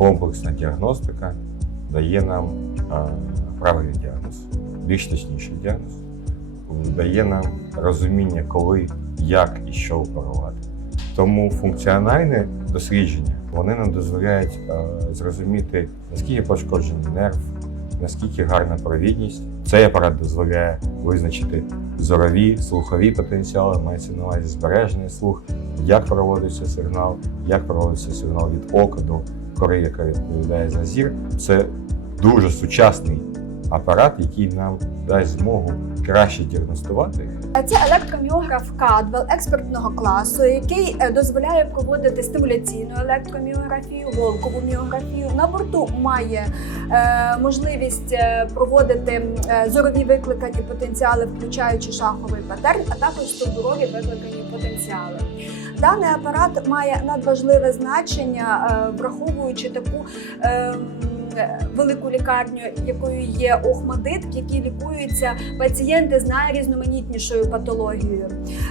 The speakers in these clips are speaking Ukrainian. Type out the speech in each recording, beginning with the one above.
комплексна діагностика дає нам правильний діагноз, більш точніший діагноз, дає нам розуміння, коли, як і що оперувати. Тому функціональне дослідження вони нам дозволяють зрозуміти, наскільки пошкоджений нерв, наскільки гарна провідність. Цей апарат дозволяє визначити зорові, слухові потенціали, мається на увазі збережений слух, як проводиться сигнал, як проводиться сигнал від ока до кори, яка відповідає за зір. Це дуже сучасний апарат, який нам дасть змогу краще діагностувати Це електроміограф Кадвел експертного класу, який е, дозволяє проводити стимуляційну електроміографію, голкову міографію. На борту має е, можливість е, проводити е, зорові викликані потенціали, включаючи шаховий патерн, а також стовбурові викликані потенціали. Даний апарат має надважливе значення, е, враховуючи таку. е, Велику лікарню, якою є Охмадит, в якій лікуються пацієнти з найрізноманітнішою патологією.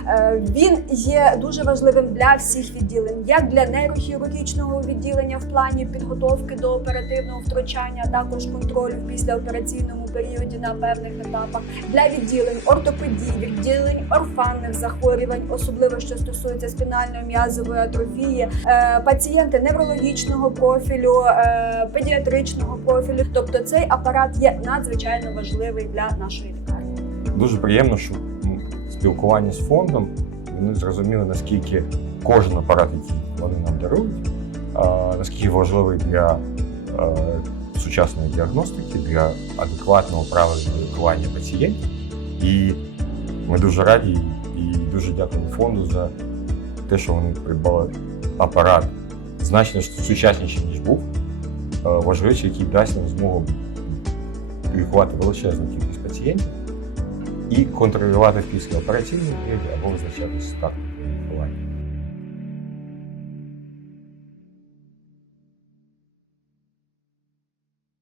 Е, Він є дуже важливим для всіх відділень, як для нейрохірургічного відділення в плані підготовки до оперативного втручання, а також контролю в післяопераційному періоді на певних етапах, для відділень ортопедії, відділень орфанних захворювань, особливо що стосується спінально-м'язової атрофії, е, пацієнти неврологічного профілю, е, педіатричного профілю. Тобто цей апарат є надзвичайно важливий для нашої лікарні. Дуже приємно, що спілкування з фондом вони зрозуміли, наскільки кожен апарат, який вони нам дарують, наскільки важливий для сучасної діагностики, для адекватного правильного лікування пацієнтів. І ми дуже раді і дуже дякуємо фонду за те, що вони придбали апарат значно сучасніший, ніж був, е, які який дасть нам змогу лікувати величезну кількість пацієнтів і контролювати після післяопераційному або визначатися статус.